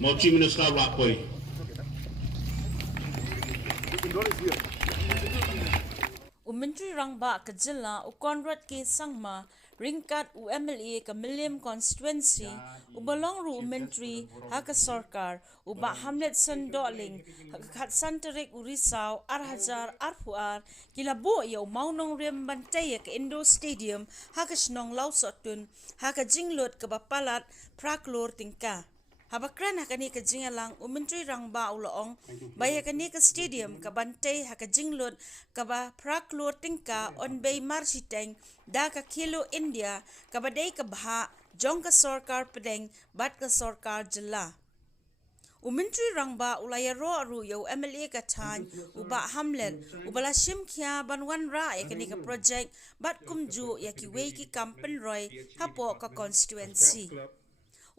Mochi Minuska Lapoi. Menteri Rangba ke Jilla Konrad K Sangma ringkat UMLA ke Miliam constituency ubalong ru menteri hak sarkar uba Hamlet Sandoling hak santerik urisau Arhajar Arfuar kilabo yau maunong rem bantai ke Indo Stadium hak snong lausotun hak jinglot ke bapalat praklor tingka Habakran hakani ke jingalang Menteri Rangba uloong bayakani ke stadium ke bantai hak jinglot ke ba praklor tingka on bay marsiteng da ke kilo India ke badai ke bha jong ke sarkar pedeng bat ke sarkar jela. Menteri Rangba ulaya ro ru yau MLA ke tan uba Hamlet ubala shim khia banwan ra yakani ke project bat kumju yaki wei ki kampen roy hapo ke constituency.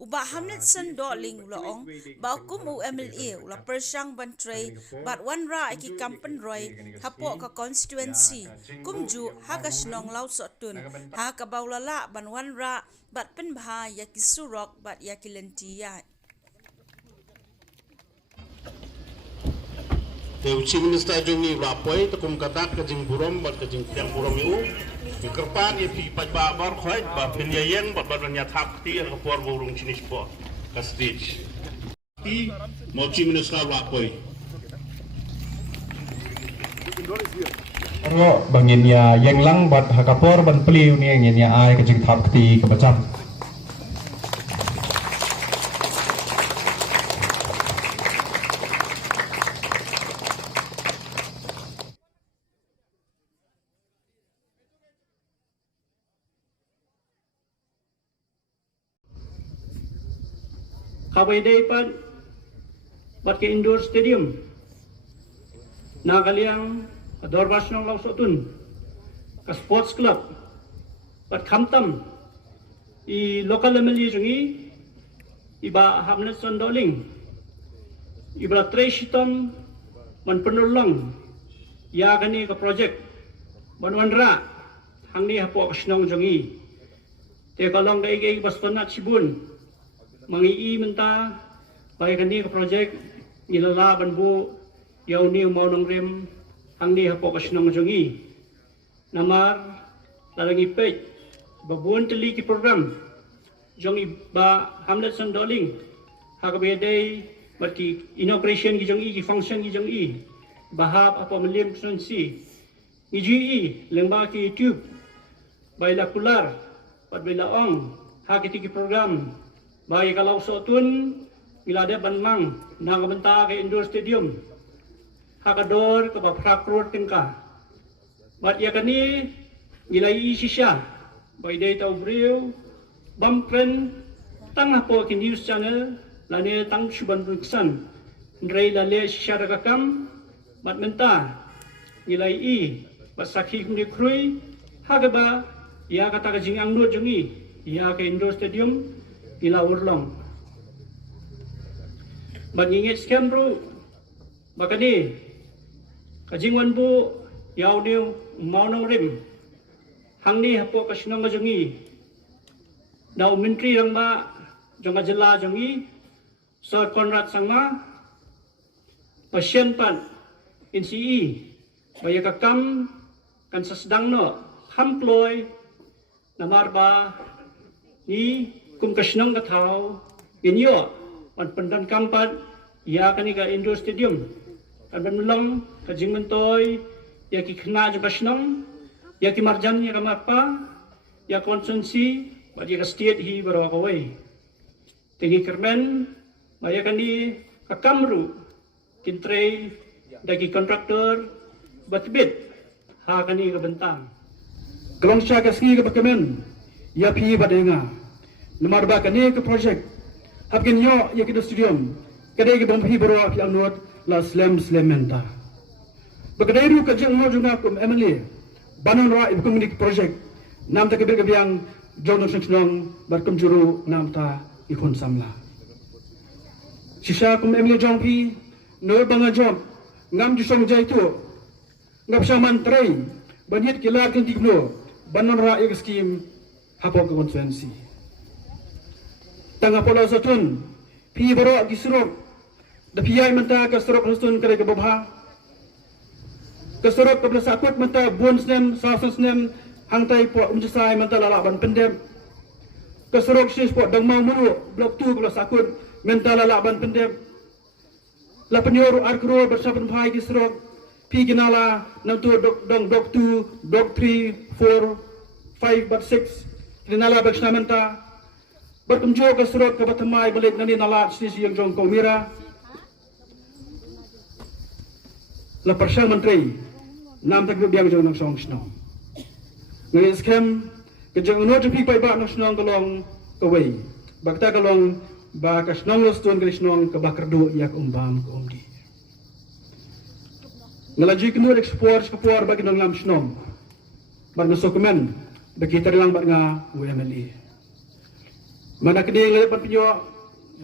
Uba Hamlet Sandoling uloong ba kum UMLA ula persang bantray bat wanra iki kampen roy hapo ka constituency kumju haka snong lausotun haka baulala ban wanra bat penbha yaki surok bat yaki lentiya Chief Minister Jongi Rapoi takum katak ke jing burom bat ke jing tiang burom yu dikerpan ya pi pajba bar khoi ba penyayang bat barnya thap ti ke por burung chinis po ka stage ti Mochi Minuska Rapoi Ro bangin ya yang lang bat hakapor ban peliu ni yang ya ai ke jing thap ti ke bacam Kawai pan bat ke indoor stadium na kaliang dorbas nong lausotun ka sports club bat khamtam I local MLA jungi iba Hamlet Sandoling iba Treshiton man penulang ya kani ka project banwanra hangni hapo kasnong jungi te kalong dai bastonat sibun mangi menta pai kani ka project nilala banbu yaw ni maunong rem ang ni hapo kasnong jungi namar lalangi page babuan teli ki program jongi ba Hamlet Sandoling hakabedai berki inauguration ki jongi ki function ki jongi bahap apa melim konstituensi ngiji lengba ki YouTube baila kular pat baila ong hakiti ki program Bagi kalau sotun ilade banmang nang benta ke indoor stadium hakador ke baprakrur tingka bat ya kani ilai sisya bai dai tau breu bamkren tang hapo ki news channel lane tang suban buksan ndrei lale sisya rakam bat menta ilai bat sakhi kumdi krui hagaba ya kata ka jingang nur jungi ya ke indoor stadium ila urlong bagingit scam bro bakani kajingwan bu yaw niu maunong rim hangni hapo kasnong jungi daw menteri Rangba jonga jela jungi Sir Konrad Sangma pasien pan NCE baya kakam kan sasdang no hamploy namarba ni kum kasnong kathaw inyo pan pandan kampat ya kani ka indoor stadium kan banulong ka jingmentoy ya ki khna jo kasnong ya ki marjan ya kamapa ya konsensi bagi ka state hi baro ka way tingi kermen maya kani ka kamru kintre dagi kontraktor batbit ha kani ka bentang Kelong siya kaski ka bakamen ya pi badenga Nomor ba kani ke project hapkin yo ya ke stadium kadai ke bompi baro api anot la slam menta bakadai ru ka jeng mo junga kum MLA banon ra ibu komunik project nam ta ke biang jono senong barkum juru nam ta ikon samla sisa kum MLA jongpi no banga jom ngam ju song jai tu ngap saman trai banit kilar kan tigno banon ra ik scheme hapo ke konstituensi Tanga pola sotun pi baro gisrok da piyai menta ka serok hustun kare ke babha ka serok ka sakut menta bon snem sa snem hang tai po umjasai menta lala ban pendem ka serok sis po dang mau mulu blok tu ka sakut menta lala ban pendem la penyoru arkro bersaban bhai gisrok pi ginala nam tu dok 2 dok 3 4 5 but 6 kinala baksna menta berkunjung ke serok ke batamai balik nani nalat sisi yang jong kau mira la persang menteri nam tak biang jong nang song sno ngai skem ke jong no jepi pai ba nang snong kalong kawai bakta kalong ba ka snong lo stone ke snong ke bakerdo yak umbam ko umdi ngalaji kenu ekspor skapor bagi nang lam snong bar no dokumen bagi terlang ba nga UMLE mana kini lepan pinyo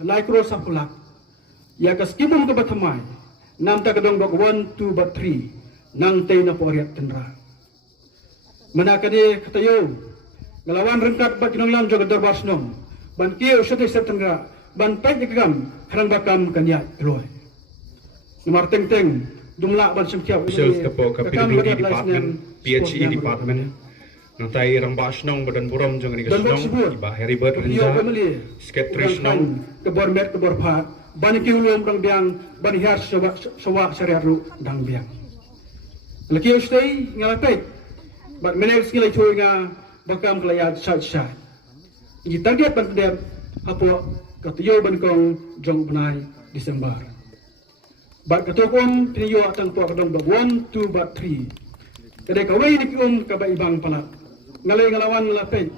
laikro sampulak ya ka skimum ke batamai nam ta kadong dok 1 2 but 3 nang tay na poriat tenra mana kani katayo ngalawan rengkat bat kinong lam joga darbar snom ban kiyo sate septenra ban pai ikam kharang bakam kanya roy nomor teng jumlah ban semkiau Officials kepo ke PWD Department, PHE Department, nantai rambas nong badan buram jong ni kesnong, iba Heribert Renza, sket trisnong, kebor met kebor phat, ban kiulum dang biang, ban hiar sawa syariaru dang biang. Laki ustai ngalapai, bat menek skilai tu nga bakam kelayat syat. Ini target ban dem apo katiyo ban kong jong benai Disember. Bat katokom piniyo atang po kadong 1 2 but 3. Kadai kawai ni ka ba ibang pala. Ngalay ngalawan ngalapay.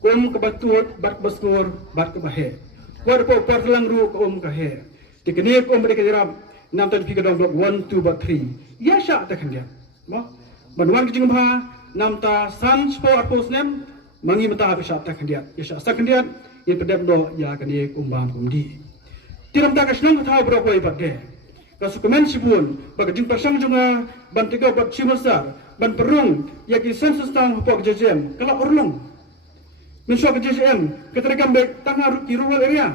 Kum kabatut bat basnur bat kabahe. War po lang ru ka he. Tikni kum bade kadirap nam tan pi kadong 1 2 but 3. Ya sya ta kan dia. Mo. Banwan kijing ba nam ta san spo apos nem mangi mata ha sya ta kan dia. Ya sya sa kan dia in pedem do ya kan dia kumbang kumdi. Tiram ta kasnong thau bro ko ibat de. Kasukumen sibun bagi jing persang junga ban tiga bat cimasar ban perung yaki sensus tang hupok JJM kalau urlung mensuak JJM keterekam baik tangah di rural area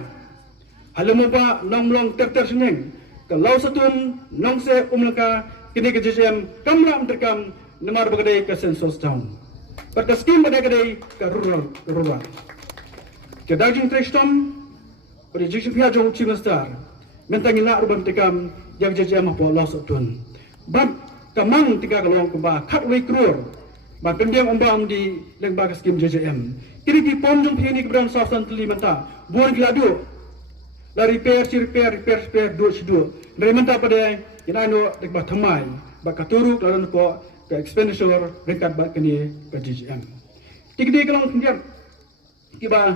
halamu pa nong mlong ter seneng kalau satun nong se umlaka kini ke JJM kamla menterekam nemar bagadai ke sensus town pada skim bagadai ke rural ke daging trestom pada jing pihak jong cimasar mentangila urban tekam yang JJM apa Allah satun bab kamang tiga kalong keba katway krur ba pendiam ombam di lengba skim JJM kini di pom jong phini keberan sasan teli menta buan gladu la repair do dari menta pada inano dekba thamai ba katuru lalan ko ke expenditure rekat ba kini ke JJM tikdi kalong pendiam kiba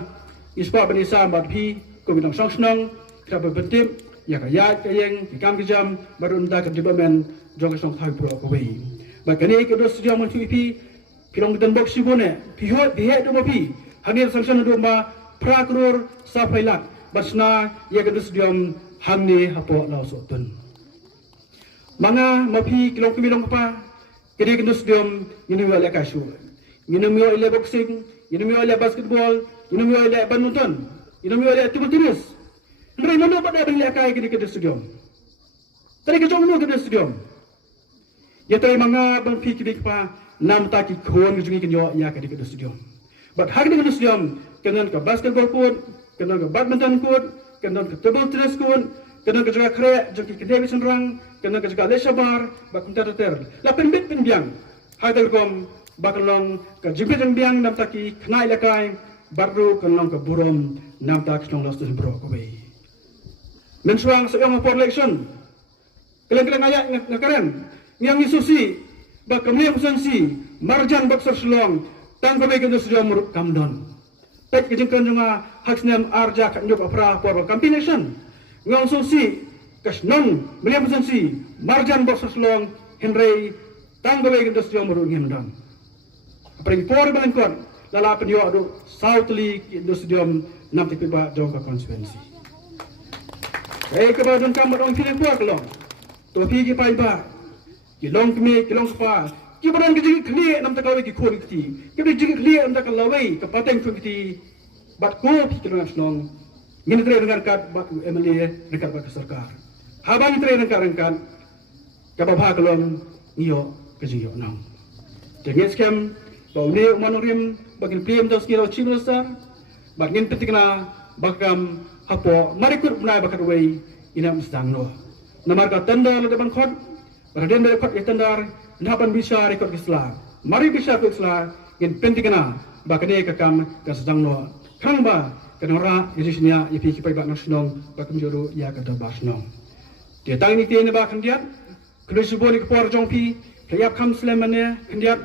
ispa benisa ba phi ko binang sangsnong kra bentim ya kaya kayeng ikam kijam baru unda ke development jong song thai pro ko wei ba kani ke do studio mon pi pilong den box sibone pi ho bihe do pi hanir sanction do ma pra crore sa phailak basna ya ke do studio hangni hapo lao so tun manga mapi kilong kilong pa kedi ke do studio ini wala ka shu ini mi ole boxing ini mi ole basketball ini mi ole badminton ini mi ole table tennis mereka mana pada beli akai ke studio. Tadi ke jom ke studio. Ya tadi manga bang fikir pa nam ta ki khon ke jungi kenyo ya ke studio. But hak ke studio kenan ke basketball court, kenan ke badminton court, kenan ke table tennis court, kenan ke juga kre jungi ke Davis rang, kenan ke juga leisure bar, ba kunta ter. La penbit penbiang. Hak ter kom bakalong ke jimbit biang nam ta ki knai lakai baru kenan ke burom nam ta knong los bro ko bei. Mensuang seorang for election. Keleng-keleng ayak ngakaren. Yang isusi. Bak kami kusansi. Marjan baksar selong. Tang kami kena sudah muruk kamdon. Pek kejengkan juga haksnem arja kat nyuk apra for combination. Ngau susi. Kasnong. Meliam kusansi. Marjan baksar selong. Henry. Tang kami kena sudah muruk kamdon. Apring for balengkon. Lala penyo adu. Southly kena sudah nam tiba jauh konstituensi. Kebadan kamu orang pilih buat kelong, tapi kita iba, kelong kami, kelong sepa, kita orang kerja clear nam tak kawai kita kuat kita, kita kerja clear nam tak kawai kepaten kuat kita, bat ko pi kelong senong, Ngin tre dengan kat bak MLA dekat bak sarkar. Habang tre dengan kan kababha kalon iyo kejiyo nang. Dengan skem bau ni manorim bagin PM dos kilo chino star bagin petikna bakam apo marikut munai bakat wei inam sedang no. Namar ka tanda le depan khot beraden dari khot tandar ndapan bisa rekod kisla. Mari bisa kisla in pentikna bakane kakam ka sedang no. Kang ba kanora yisnya ipi kipai bak nasional bakam juru ya ka basnong. Dia tang ni tiene ba kandiat kedua suboni kepor jongpi kayap kam slemane kandiat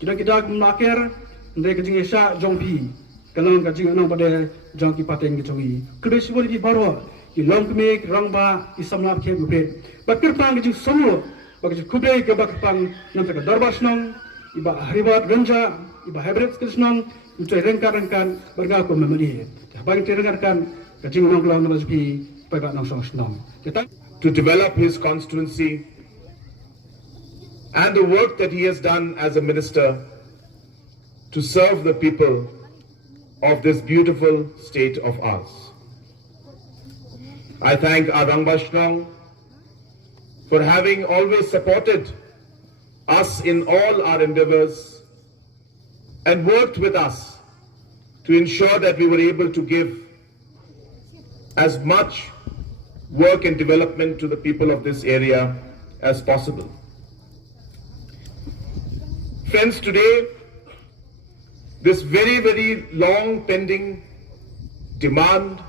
kita melaker ndai kajing esa jongpi kalang kajing anang pada jongki pateng kejongi kedua suboni di baro ki long kme rangba isamlap ke bupre bakir pang kajing somo bakir kubre ke bakpang nam ka darbar snong iba haribat ganja iba hybrid krisnong untuk rengkan bergaku memeli bagi terengkan kajing anang kelang nama sepi pai nang snong kita to develop his constituency and the work that he has done as a minister to serve the people of this beautiful state of ours. I thank our Rangbashnong for having always supported us in all our endeavors and worked with us to ensure that we were able to give as much work and development to the people of this area as possible. Friends, today, this very, very long pending demand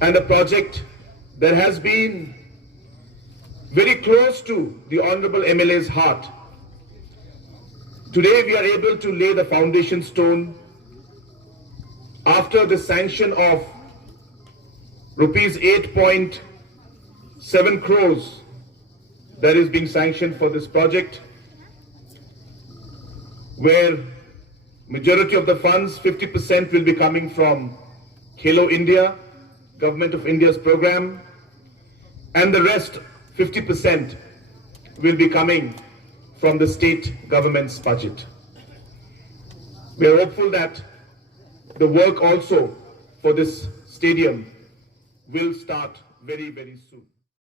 and a project that has been very close to the Honorable MLA's heart. Today we are able to lay the foundation stone after the sanction of rupees 8.7 crores that is being sanctioned for this project, where majority of the funds, 50% will be coming from Khelo India, Government of India's program, and the rest, 50%, will be coming from the state government's budget. We are hopeful that the work also for this stadium will start very, very soon.